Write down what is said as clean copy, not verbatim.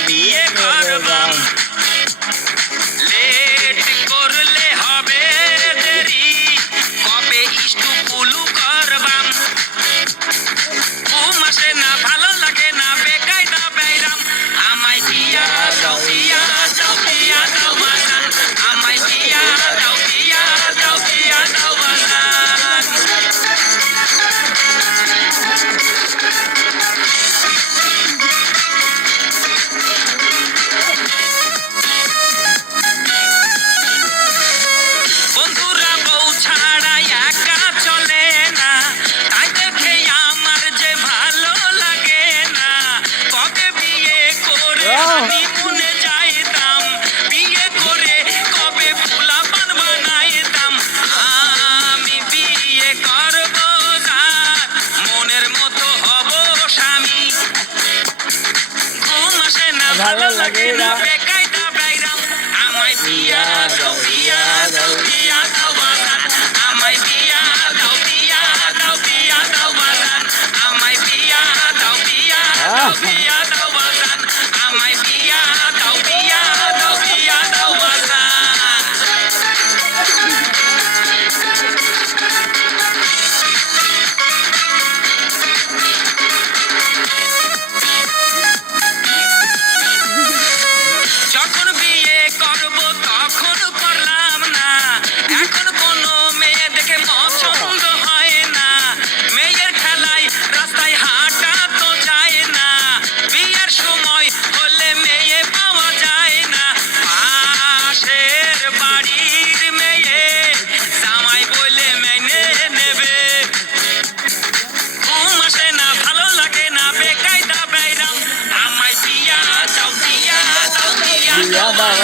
বিয়ে করবাম লেট করলে হবে দেরি কবে ইষ্টু পুলু করবাম ঘুম আসে না ভালো লাগে না বেকায় না বেরাম আমায় বিয়া দাও বিয়া দাও বিয়া দাও বাজান আমায় বিয়া দাও বিয়া দাও বিয়া দাও বাজান বন্ধুরা বউ ছাড়া একা চলে না তাই দেখে আমার যে ভালো লাগে না কবে বিয়ে করে হানিমুনে যাইতাম বিয়ে করে কবে ফুলাপান বানাইতাম আমি বিয়ে করব যার মনের মতো হব স্বামী ঘুম আসে না ভালো লাগে না বেকায় না বেরাম আমায় বিয়া দাও বিয়া দাও বিয়া দাও বাজান আমায় বিয়া দাও বিয়া দাও বিয়া দাও বাজান আমায় বিয়া দাও বিয়া দাও বিয়া দাও বাজান আমায় বিয়া দাও বিয়া দাও বিয়া দাও বাজান যখন বিয়ে করব তখন করলাম না এখন কোনো মেয়ে দেখে পছন্দ হয় না মেয়ের খেলায় রাস্তায় হাঁটা তো যায় না বিয়ের সময় হলে মেয়ে পাওয়া যায় না পাশের বাড়ির মেয়ে জামাই বলে মেনে নেবে ঘুম আসে না ভালো লাগে না বেকায়দা বেরাম আমায় বিয়া দাও বিয়া দাও বিয়া দাও